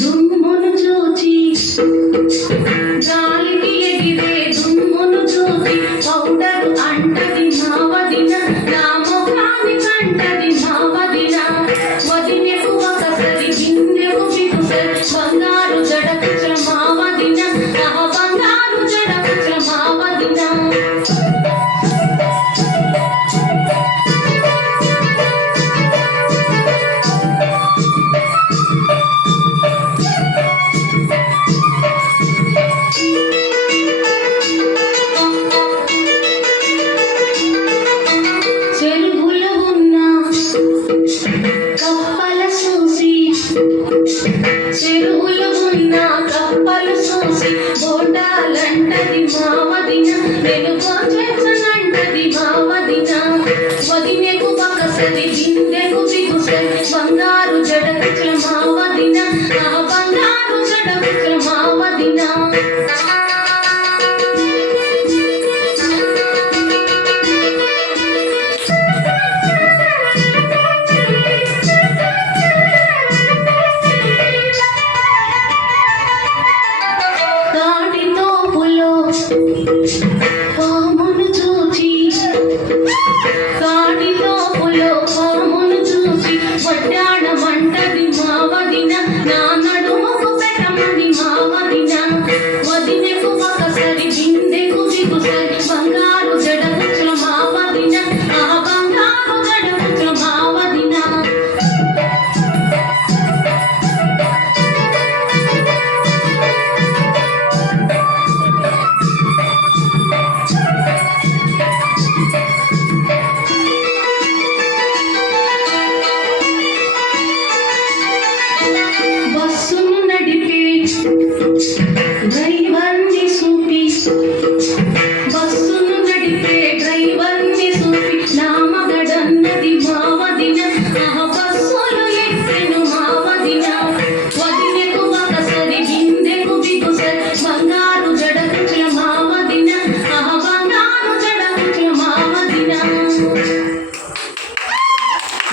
దుమ్మును చూచి గాలికి ఎగిరే దుమ్మును చూచి పౌడరు అంటది మా వదిన, నా మొహాని కంటది మా వదిన. వదినకు ఒకసారి గిన్నెకు బిగుసరి బంగారు జడకు మా వదిన, నా బంగారు జడకు మా వదిన. చెరువులు ఉన్న కప్పలు చూసి బోటాలంటది మా వదిన, వెలుగొచ్చేసనంటది మా వదిన. వదినకు ఒకసారి గిన్నెకు బిగుసరి బంగారు